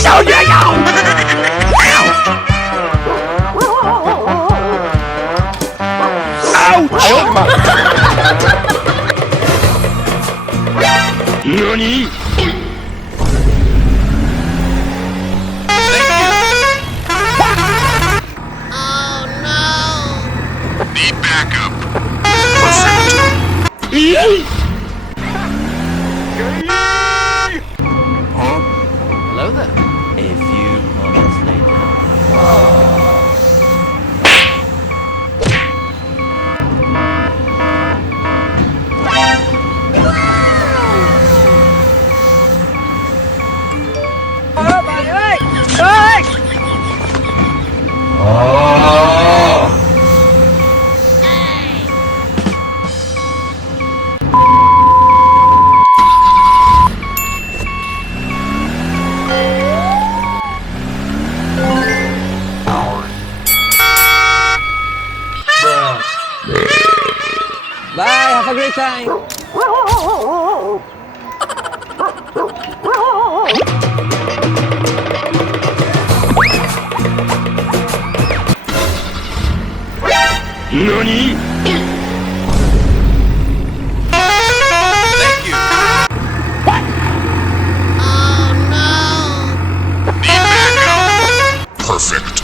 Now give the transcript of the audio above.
show you, yo! Ouch! NANI?! Need backup. Perfect. Huh? Hello there. A few moments later. Bye, have a great time. NANI?! Thank you. What?! Need backup. Perfect.